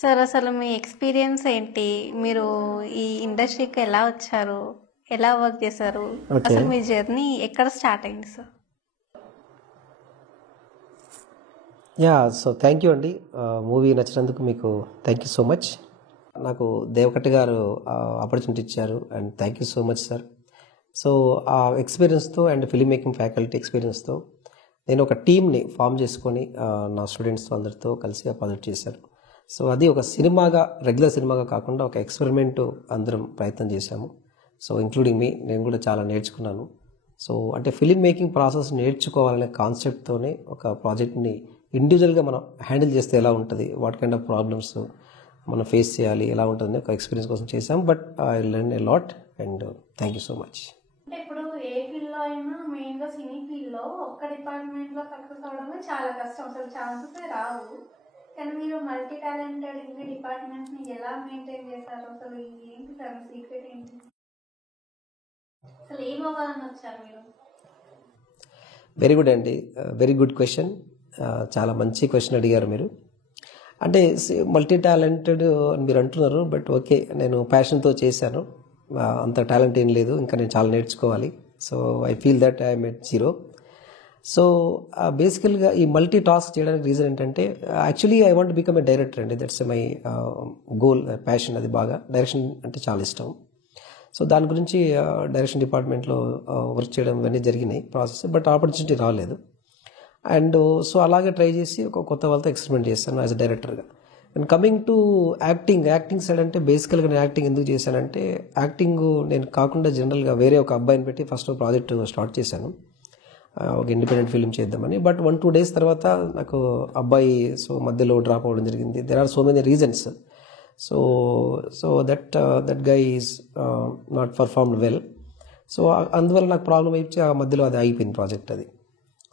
Sir అసలు మీ experience ఏంటి? మీరు ఈ ఇండస్ట్రీకి ఎలా వచ్చారు? ఎలా వర్క్ చేశారు? అసలు మీ జర్నీ ఎక్కడ స్టార్ట్ అయింది సార్? సో థ్యాంక్ యూ అండి. మూవీ నచ్చినందుకు మీకు థ్యాంక్ యూ సో మచ్. నాకు దేవకట్టి గారు ఆపర్చునిటీ ఇచ్చారు and thank you so much sir. So ఆ ఎక్స్పీరియన్స్తో అండ్ ఫిలిం మేకింగ్ ఫ్యాకల్టీ ఎక్స్పీరియన్స్తో నేను ఒక టీమ్ని ఫామ్ చేసుకొని నా స్టూడెంట్స్తో అందరితో కలిసి ఆ ప్రాజెక్ట్ చేశాను. సో అది ఒక సినిమాగా, రెగ్యులర్ సినిమాగా కాకుండా ఒక ఎక్స్పెరిమెంట్ అందరం ప్రయత్నం చేశాము. సో ఇంక్లూడింగ్ మీ, నేను కూడా చాలా నేర్చుకున్నాను. సో అంటే ఫిలిం మేకింగ్ ప్రాసెస్ నేర్చుకోవాలనే కాన్సెప్ట్తోనే ఒక ప్రాజెక్ట్ని ఇండివిజువల్గా మనం హ్యాండిల్ చేస్తే ఎలా ఉంటుంది, వాట్ కైండ్ ఆఫ్ ప్రాబ్లమ్స్ మనం ఫేస్ చేయాలి, ఎలా ఉంటుందని ఒక ఎక్స్పీరియన్స్ కోసం చేశాం. But I learn a lot and thank you so much. అంటే ఇప్పుడు ఏ ఫీల్డ్లో అయినా మెయిన్గా సినీ ఫీల్డ్లో ఒక్క డిపార్ట్మెంట్లో సక్సెస్ అవడమే చాలా కష్టం, అసలు ఛాన్సెస్ రావు. కానీ మీరు మల్టీ టాలెంటెడ్ ఇన్ని డిపార్ట్మెంట్స్ని ఎలా మెయింటైన్ చేశారు? అసలు ఏంటి సార్ సీక్రెట్ ఏంటి? అసలు ఏం అవ్వాలని వచ్చారు మీరు? వెరీ గుడ్ అండి, వెరీ గుడ్ క్వశ్చన్. చాలా మంచి క్వశ్చన్ అడిగారు మీరు. అంటే మల్టీ టాలెంటెడ్ అని మీరు అంటున్నారు, బట్ ఓకే, నేను ప్యాషన్తో చేశాను. అంత టాలెంట్ ఏం లేదు, ఇంకా నేను చాలా నేర్చుకోవాలి. So I feel that I'm at zero. So బేసికల్గా ఈ మల్టీ టాస్క్ చేయడానికి రీజన్ ఏంటంటే, actually I want become a director అండి. That's my goal, passion. అది బాగా డైరెక్షన్ అంటే చాలా ఇష్టం. సో దాని గురించి డైరెక్షన్ డిపార్ట్మెంట్లో వర్క్ చేయడం ఇవన్నీ జరిగినాయి ప్రాసెస్, బట్ ఆపర్చునిటీ రాలేదు. అండ్ సో అలాగే ట్రై చేసి ఒక కొత్త వాళ్ళతో ఎక్స్పెరిమెంట్ చేస్తాను యాజ్ అ డైరెక్టర్గా. And coming to acting side అంటే బేసికల్గా నేను యాక్టింగ్ ఎందుకు చేశానంటే, యాక్టింగ్ నేను కాకుండా జనరల్గా వేరే ఒక అబ్బాయిని పెట్టి ఫస్ట్ ప్రాజెక్ట్ స్టార్ట్ చేశాను, ఒక ఇండిపెండెంట్ ఫిల్మ్ చేద్దామని. బట్ 1-2 days తర్వాత నాకు అబ్బాయి మధ్యలో డ్రాప్ అవ్వడం జరిగింది. There are so many reasons. So that guy is not performed well. So అందువల్ల నాకు ప్రాబ్లం అయిపోయి ఆ మధ్యలో అది అయిపోయింది ప్రాజెక్ట్ అది.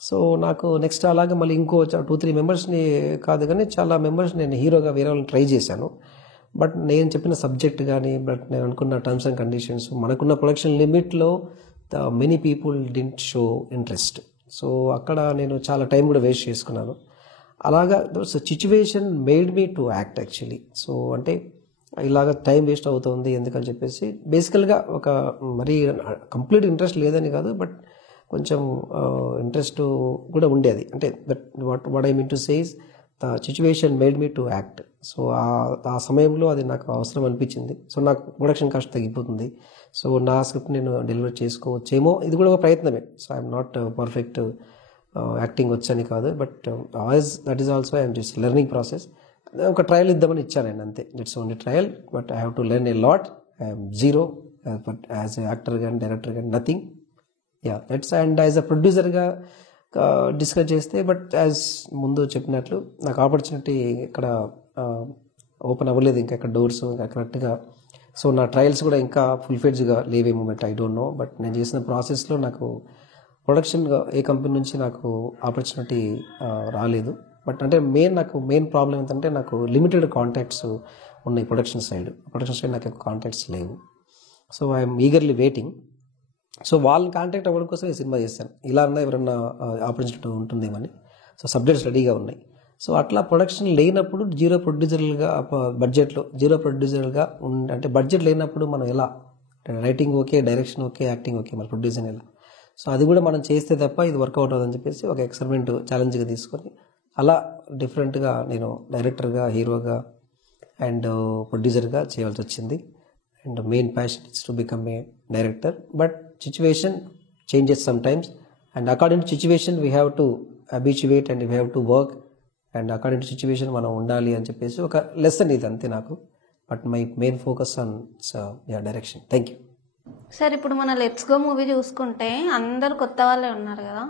సో నాకు నెక్స్ట్ అలాగే మళ్ళీ ఇంకో 2-3 మెంబర్స్ని కాదు కానీ చాలా మెంబర్స్ నేను హీరోగా వేరే వాళ్ళని ట్రై చేశాను. బట్ నేను చెప్పిన సబ్జెక్ట్ కానీ, బట్ నేను అనుకున్న టర్మ్స్ అండ్ కండిషన్స్, మనకున్న ప్రొడక్షన్ లిమిట్లో many people didn't show interest. So అక్కడ నేను చాలా టైం కూడా వేస్ట్ చేసుకున్నాను. అలాగా situation made me to act actually. So అంటే ఇలాగ టైం వేస్ట్ అవుతుంది ఎందుకని చెప్పేసి, బేసికల్గా ఒక మరీ కంప్లీట్ ఇంట్రెస్ట్ లేదని కాదు, బట్ కొంచెం ఇంట్రెస్ట్ కూడా ఉండేది. అంటే that what I mean to says the situation made me to act. So ఆ సమయంలో అది నాకు అవసరం అనిపించింది. సో నాకు ప్రొడక్షన్ కాస్ట్ తగ్గిపోతుంది, సో నా స్క్రిప్ట్ నేను డెలివర్ చేసుకోవచ్చేమో, ఇది కూడా ఒక ప్రయత్నమే. So I'm not perfect acting వచ్చని కాదు, but that is also I'm just learning process. ఒక ట్రయల్ ఇద్దామని ఇచ్చాను నేను, అంతే. It's only trial, but I have to learn a lot. I'm zero, but as a actor కానీ డైరెక్టర్ కానీ nothing. That's. And as a ప్రొడ్యూసర్గా discuss చేస్తే, but as ముందు చెప్పినట్లు నాకు ఆపర్చునిటీ ఇక్కడ ఓపెన్ అవ్వలేదు, ఇంకా ఇక్కడ డోర్స్ ఇంకా కరెక్ట్గా. సో నా ట్రయల్స్ కూడా ఇంకా ఫుల్ఫిడ్జ్గా లేవేమో, but I don't know. But నేను చేసిన ప్రాసెస్లో నాకు ప్రొడక్షన్గా ఏ కంపెనీ నుంచి నాకు ఆపర్చునిటీ రాలేదు. బట్ అంటే నాకు మెయిన్ ప్రాబ్లం ఏంటంటే, నాకు లిమిటెడ్ కాంటాక్ట్స్ ఉన్నాయి ప్రొడక్షన్ సైడ్ నాకు ఎక్కువ కాంటాక్ట్స్ లేవు. So I'm eagerly waiting. So వాళ్ళని కాంటాక్ట్ అవ్వడం కోసం ఈ సినిమా చేశాను. ఇలా అన్నా ఎవరన్నా ఆపర్చునిటీ ఉంటుందేమని. సో సబ్జెక్ట్స్ రెడీగా ఉన్నాయి. సో అట్లా ప్రొడక్షన్ లేనప్పుడు జీరో ప్రొడ్యూసర్గా, బడ్జెట్లో జీరో ప్రొడ్యూసర్గా అంటే బడ్జెట్ లేనప్పుడు మనం ఎలా, writing okay, direction okay, acting okay, మరి ప్రొడ్యూసింగ్ ఎలా? సో అది కూడా మనం చేస్తే తప్ప ఇది వర్కౌట్ అవుతుందని చెప్పేసి ఒక ఎక్స్పెరిమెంట్ ఛాలెంజ్గా తీసుకొని అలా డిఫరెంట్గా నేను డైరెక్టర్గా, హీరోగా అండ్ ప్రొడ్యూసర్గా చేయాల్సి వచ్చింది. And main passion is to become a director. But situation changes sometimes, and according to situation we have to habituate and we have to work. And according to situation మనం ఉండాలి అని చెప్పేసి ఒక లెసన్ ఇది, అంతే నాకు. But my main focus on direction. Thank you sir. ఇప్పుడు మన లెట్స్ గో మూవీ చూసుకుంటే అందరు కొత్త వాళ్ళే ఉన్నారు కదా.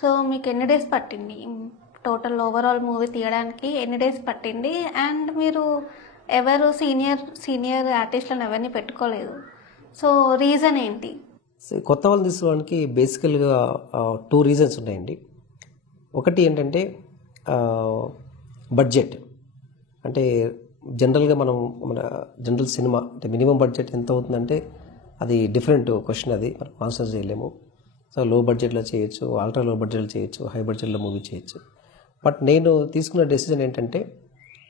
సో మీకు ఎన్ని డేస్ పట్టింది టోటల్ ఓవరాల్ మూవీ తీయడానికి? ఎన్ని డేస్ పట్టింది? అండ్ మీరు ఎవరు సీనియర్ ఆర్టిస్ట్లను ఎవరిని పెట్టుకోలేదు, సో రీజన్ ఏంటి? కొత్త వాళ్ళు తీసుకోవడానికి బేసికల్గా 2 reasons ఉన్నాయండి. ఒకటి ఏంటంటే బడ్జెట్. అంటే జనరల్గా మన జనరల్ సినిమా అంటే మినిమం బడ్జెట్ ఎంత అవుతుందంటే అది డిఫరెంట్ క్వశ్చన్, అది మనం ఆన్సర్ చేయలేము. సో లో బడ్జెట్లో చేయొచ్చు, అల్ట్రా లో బడ్జెట్లో చేయొచ్చు, హై బడ్జెట్లో మూవీ చేయొచ్చు. బట్ నేను తీసుకున్న డెసిజన్ ఏంటంటే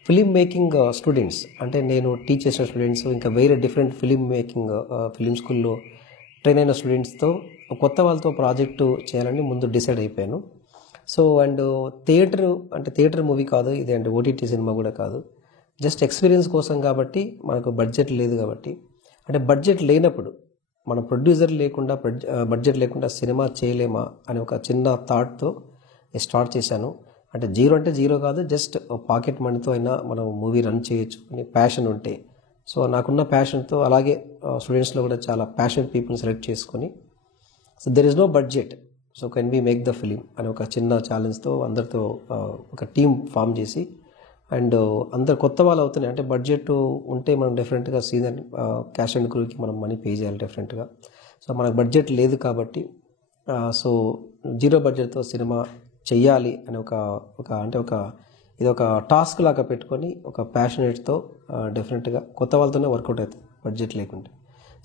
ఫిలిం మేకింగ్ స్టూడెంట్స్, అంటే నేను టీచ్ చేసిన స్టూడెంట్స్, ఇంకా వేరే డిఫరెంట్ ఫిలిం మేకింగ్ ఫిలిం స్కూల్లో ట్రైన్ అయిన స్టూడెంట్స్తో కొత్త వాళ్ళతో ప్రాజెక్టు చేయాలని ముందు డిసైడ్ అయిపోయాను. సో అండ్ థియేటర్ మూవీ కాదు ఇది, అండ్ ఓటీటీ సినిమా కూడా కాదు, జస్ట్ ఎక్స్పీరియన్స్ కోసం. కాబట్టి మనకు బడ్జెట్ లేదు కాబట్టి, అంటే బడ్జెట్ లేనప్పుడు మన ప్రొడ్యూసర్ లేకుండా బడ్జెట్ లేకుండా సినిమా చేయలేమా అని ఒక చిన్న థాట్తో స్టార్ట్ చేశాను. అంటే జీరో కాదు, జస్ట్ పాకెట్ మనీతో అయినా మనం మూవీ రన్ చేయొచ్చు అని ప్యాషన్ ఉంటే. సో నాకున్న ప్యాషన్తో, అలాగే స్టూడెంట్స్లో కూడా చాలా ప్యాషన్ పీపుల్ని సెలెక్ట్ చేసుకొని, so there is no budget, so can be make the film అని ఒక చిన్న ఛాలెంజ్తో అందరితో ఒక టీం ఫామ్ చేసి, అండ్ అందరు కొత్త వాళ్ళు అవుతున్నాయి. అంటే బడ్జెట్ ఉంటే మనం డెఫినెట్గా సీజన్ క్యాష్ అండ్ క్రూకి మనం మనీ పే చేయాలి డెఫినెట్గా. సో మనకు బడ్జెట్ లేదు కాబట్టి సో జీరో బడ్జెట్తో సినిమా చెయ్యాలి అని ఇది ఒక టాస్క్ లాగా పెట్టుకొని ఒక ప్యాషనేట్తో డెఫినెట్గా కొత్త వాళ్ళతోనే వర్కౌట్ అవుతుంది బడ్జెట్ లేకుంటే.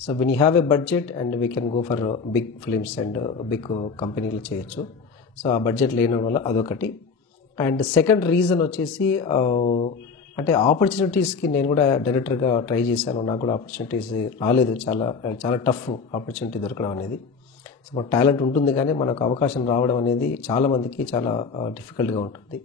So when you have a budget and we can go for big films and big కంపెనీలు చేయొచ్చు. సో ఆ బడ్జెట్ లేని వల్ల అదొకటి. అండ్ సెకండ్ రీజన్ వచ్చేసి అంటే ఆపర్చునిటీస్కి నేను కూడా డైరెక్టర్గా ట్రై చేశాను, నాకు కూడా ఆపర్చునిటీస్ రాలేదు. చాలా టఫ్ ఆపర్చునిటీ దొరకడం అనేది. సో మన టాలెంట్ ఉంటుంది కానీ మనకు అవకాశం రావడం అనేది చాలామందికి చాలా డిఫికల్ట్గా ఉంటుంది.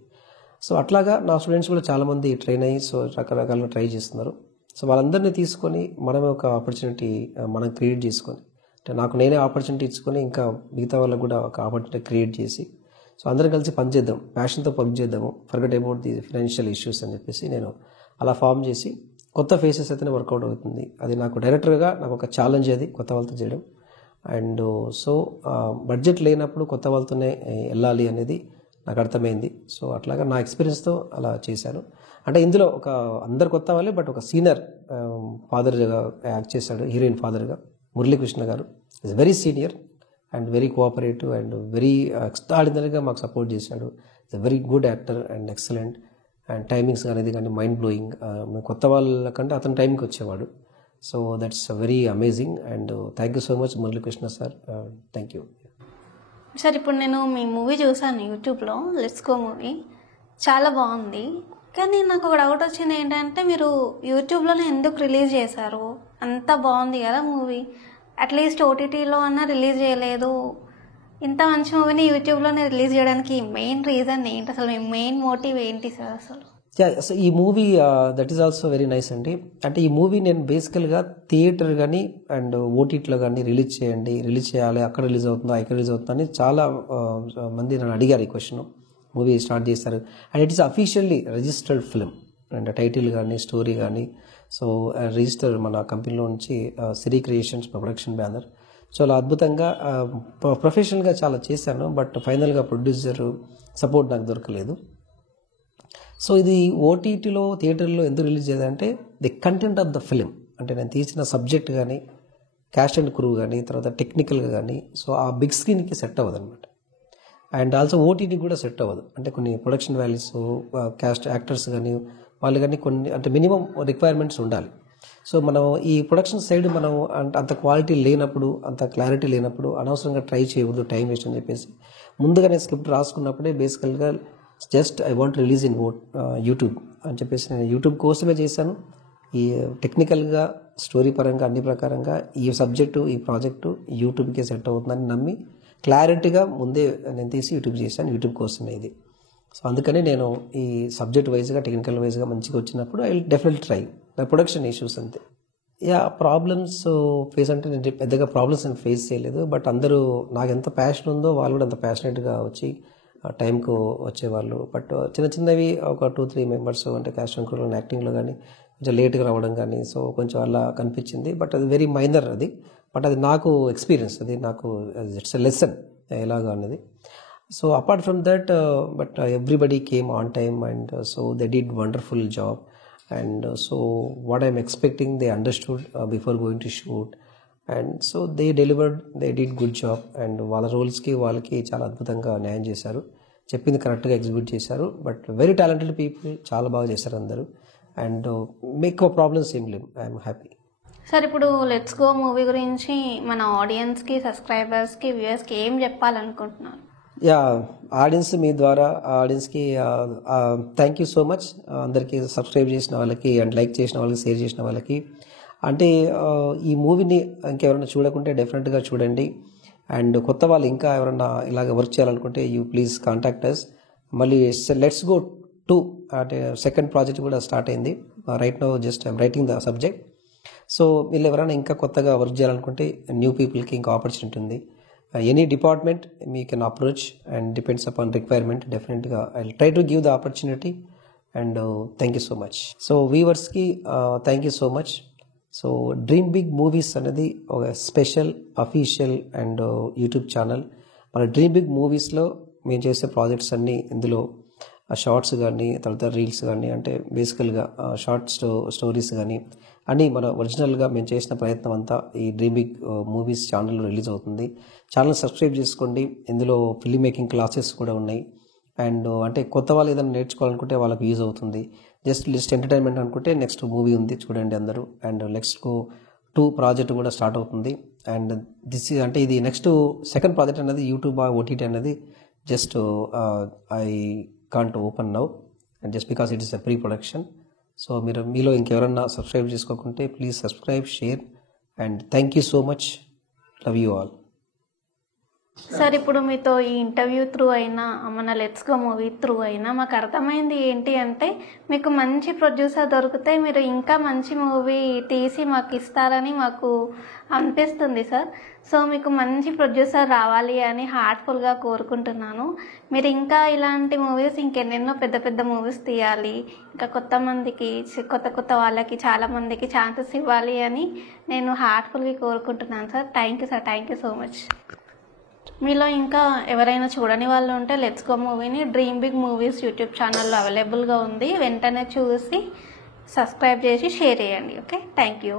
సో అట్లాగా నా స్టూడెంట్స్ కూడా చాలామంది ట్రైన్ అయ్యి సో రకరకాలుగా ట్రై చేస్తున్నారు. సో వాళ్ళందరినీ తీసుకొని మనమే ఒక ఆపర్చునిటీ మనం క్రియేట్ చేసుకొని, అంటే నేనే ఆపర్చునిటీ ఇచ్చుకొని ఇంకా మిగతా వాళ్ళకు కూడా ఒక ఆపర్చునిటీ క్రియేట్ చేసి, సో అందరం కలిసి పనిచేద్దాం, ప్యాషన్తో పనిచేద్దాము, forget about the financial issues అని చెప్పేసి నేను అలా ఫామ్ చేసి కొత్త ఫేసెస్ అయితేనే వర్కౌట్ అవుతుంది. అది నాకు డైరెక్టర్గా నాకు ఒక ఛాలెంజ్, అది కొత్త వాళ్ళతో చేయడం. అండ్ సో బడ్జెట్ లేనప్పుడు కొత్త వాళ్ళతోనే వెళ్ళాలి అనేది నాకు అర్థమైంది. సో అట్లాగా నా ఎక్స్పీరియన్స్తో అలా చేశాను. అంటే ఇందులో అందరు కొత్త వాళ్ళే, బట్ ఒక సీనియర్ ఫాదర్గా యాక్ట్ చేశాడు, హీరోయిన్ ఫాదర్గా మురళీకృష్ణ గారు. Is very senior and very cooperative and very ఎక్స్ట్రాడినరీగా మాకు సపోర్ట్ చేశాడు. Is very good actor and excellent. And timings అనేది కానీ మైండ్ బ్లోయింగ్. కొత్త వాళ్ళకంటే అతను టైంకి వచ్చేవాడు. So that's very amazing. And thank you so much Muralikrishna sir, thank you sir. ఇప్పుడు నేను మీ మూవీ చూసాను యూట్యూబ్లో, లెట్స్ గో మూవీ, చాలా బాగుంది. కానీ నాకు ఒక డౌట్ వచ్చింది ఏంటంటే, మీరు యూట్యూబ్లోనే ఎందుకు రిలీజ్ చేశారు? అంత బాగుంది కదా మూవీ, అట్లీస్ట్ ఓటీటీలో అన్నా రిలీజ్ చేయలేదు. ఇంత మంచి మూవీని యూట్యూబ్లోనే రిలీజ్ చేయడానికి మెయిన్ రీజన్ ఏంటి? అసలు మీ మెయిన్ మోటివ్ ఏంటి సార్ అసలు? సో ఈ movie that is also very nice అండి. అంటే ఈ మూవీ నేను బేసికల్గా థియేటర్ కానీ అండ్ ఓటీటీలో కానీ రిలీజ్ చేయాలి, అక్కడ రిలీజ్ అవుతుందా, ఇక్కడ రిలీజ్ అవుతుందా అని చాలా మంది నన్ను అడిగారు ఈ క్వశ్చన్. మూవీ స్టార్ట్ చేస్తారు and it is officially registered film, and title కానీ స్టోరీ కానీ సో రిజిస్టర్ మన కంపెనీలో నుంచి సిరి క్రియేషన్స్ ప్రొడక్షన్ బ్యానర్. సో అలా అద్భుతంగా ప్రొఫెషనల్గా చాలా చేశాను, బట్ ఫైనల్గా ప్రొడ్యూసర్ సపోర్ట్ నాకు దొరకలేదు. సో ఇది ఓటీటీలో థియేటర్లో ఎందుకు రిలీజ్ చేయాలంటే the content of the film, అంటే నేను తీసిన సబ్జెక్ట్ కానీ క్యాస్ట్ అండ్ క్రూ కానీ తర్వాత టెక్నికల్గా కానీ సో ఆ బిగ్ స్క్రీన్కి సెట్ అవ్వదు అనమాట. అండ్ ఆల్సో ఓటీటీ కూడా సెట్ అవ్వదు. అంటే కొన్ని ప్రొడక్షన్ వాల్యూస్, క్యాస్ట్ యాక్టర్స్ కానీ వాళ్ళు కానీ కొన్ని అంటే మినిమం రిక్వైర్మెంట్స్ ఉండాలి. సో మనం ఈ ప్రొడక్షన్ సైడ్ మనం అంత క్వాలిటీ లేనప్పుడు, అంత క్లారిటీ లేనప్పుడు అనవసరంగా ట్రై చేయవద్దు, టైం వేస్ట్ అని చెప్పేసి ముందుగా నేను స్క్రిప్ట్ రాసుకున్నప్పుడే బేసికల్గా just I want release in YouTube అని చెప్పేసి నేను యూట్యూబ్ కోసమే చేశాను. ఈ టెక్నికల్గా స్టోరీ పరంగా అన్ని ప్రకారంగా ఈ సబ్జెక్టు ఈ ప్రాజెక్టు యూట్యూబ్కే సెట్ అవుతుందని నమ్మి క్లారిటీగా ముందే నేను తీసి యూట్యూబ్ చేశాను, యూట్యూబ్ కోసమే ఇది. సో అందుకని నేను ఈ సబ్జెక్ట్ వైజ్గా టెక్నికల్ వైజ్గా మంచిగా వచ్చినప్పుడు I will definitely try. Production issues అంతే. ప్రాబ్లమ్స్ ఫేస్ అంటే నేను పెద్దగా ప్రాబ్లమ్స్ నేను ఫేస్ చేయలేదు, బట్ అందరూ నాకు ఎంత ప్యాషన్ ఉందో వాళ్ళు కూడా అంత ప్యాషనెట్గా వచ్చి టైంకు వచ్చేవాళ్ళు. బట్ చిన్నవి ఒక 2-3 మెంబర్స్ అంటే క్యాస్ట్ అండ్ క్రూలో యాక్టింగ్లో కానీ కొంచెం లేట్గా రావడం కానీ సో కొంచెం అలా కనిపించింది. బట్ అది వెరీ మైనర్ అది, బట్ అది నాకు ఎక్స్పీరియన్స్, అది నాకు ఇట్స్ ఎ లెసన్ ఎలాగా అనేది. So apart from that but everybody came on time and so they did wonderful job. And so what I'm expecting they understood before going to shoot, and so they delivered, they did good job. And వాళ్ళ రోల్స్కి వాళ్ళకి చాలా అద్భుతంగా న్యాయం చేశారు, చెప్పింది కరెక్ట్గా execute చేశారు. But very talented people, చాలా బాగా చేశారు అందరూ. అండ్ ఎక్కువ ప్రాబ్లమ్స్ ఏం లేవు, ఐఎమ్ హ్యాపీ. సార్ ఇప్పుడు లెట్స్ గో మూవీ గురించి మన ఆడియన్స్కి, సబ్స్క్రైబర్స్కి, వ్యూయర్స్కి ఏం చెప్పాలనుకుంటున్నారు? యా, ఆడియన్స్ మీ ద్వారా ఆడియన్స్కి థ్యాంక్ యూ సో మచ్. అందరికీ సబ్స్క్రైబ్ చేసిన వాళ్ళకి అండ్ లైక్ చేసిన వాళ్ళకి, షేర్ చేసిన వాళ్ళకి. అంటే ఈ మూవీని ఇంకెవరైనా చూడకుంటే డెఫినెట్గా చూడండి. అండ్ కొత్త వాళ్ళు ఇంకా ఎవరైనా ఇలాగ వర్క్ చేయాలనుకుంటే యూ ప్లీజ్ కాంటాక్ట్ అస్. మళ్ళీ లెట్స్ గో 2 అంటే సెకండ్ ప్రాజెక్ట్ కూడా స్టార్ట్ అయింది. Right now just I'm writing the subject. So వీళ్ళు ఎవరైనా ఇంకా కొత్తగా వర్క్ చేయాలనుకుంటే న్యూ పీపుల్కి ఇంకా ఆపర్చునిటీ ఉంది. ఎనీ డిపార్ట్మెంట్ మీ can approach and depends upon requirement. డెఫినెట్గా I try to give the opportunity. And thank you so much. So వ్యూవర్స్కి thank you so much. So dream big movies అనేది ఒక special official and YouTube channel. మన dream big మూవీస్లో మేము చేసే projects అన్నీ, ఇందులో షార్ట్స్ కానీ, తర్వాత రీల్స్ కానీ, అంటే బేసికల్గా షార్ట్ స్టోరీస్ కానీ అన్నీ మన ఒరిజినల్గా మేము చేసిన ప్రయత్నం అంతా ఈ డ్రీమ్ బిగ్ మూవీస్ ఛానల్లో రిలీజ్ అవుతుంది. ఛానల్ సబ్స్క్రైబ్ చేసుకోండి. ఇందులో ఫిల్మ్ మేకింగ్ క్లాసెస్ కూడా ఉన్నాయి. అండ్ అంటే కొత్త వాళ్ళు ఏదైనా నేర్చుకోవాలనుకుంటే వాళ్ళకి యూజ్ అవుతుంది. జస్ట్ ఎంటర్టైన్మెంట్ అనుకుంటే నెక్స్ట్ మూవీ ఉంది, చూడండి అందరూ. అండ్ నెక్స్ట్ 2 ప్రాజెక్ట్ కూడా స్టార్ట్ అవుతుంది. అండ్ అంటే ఇది నెక్స్ట్ సెకండ్ ప్రాజెక్ట్ అనేది యూట్యూబ్ ఓటీటీ అనేది just I can't open now and just because it is a pre production. So మీలో ఇంకెవరన్నా సబ్స్క్రైబ్ చేసుకోకుంటే please subscribe, share and thank you so much. Love you all. Sir ఇప్పుడు మీతో ఈ interview through అయినా, మన let's go movie through అయినా మాకు అర్థమైంది ఏంటి అంటే, మీకు మంచి ప్రొడ్యూసర్ దొరికితే మీరు ఇంకా మంచి మూవీ తీసి మాకు ఇస్తారని మాకు అనిపిస్తుంది సార్. సో మీకు మంచి ప్రొడ్యూసర్ రావాలి అని హార్ట్ఫుల్గా కోరుకుంటున్నాను. మీరు ఇంకా ఇలాంటి మూవీస్ ఇంకెన్నెన్నో పెద్ద పెద్ద మూవీస్ తీయాలి, ఇంకా కొత్త వాళ్ళకి చాలామందికి ఛాన్సెస్ ఇవ్వాలి అని నేను హార్ట్ఫుల్గా కోరుకుంటున్నాను sir. Thank you sir, thank you so much. మీలో ఇంకా ఎవరైనా చూడని వాళ్ళు ఉంటే లెట్స్ గో మూవీని డ్రీమ్ బిగ్ మూవీస్ యూట్యూబ్ ఛానల్లో అవైలబుల్గా ఉంది. వెంటనే చూసి సబ్స్క్రైబ్ చేసి షేర్ చేయండి. Okay, thank you.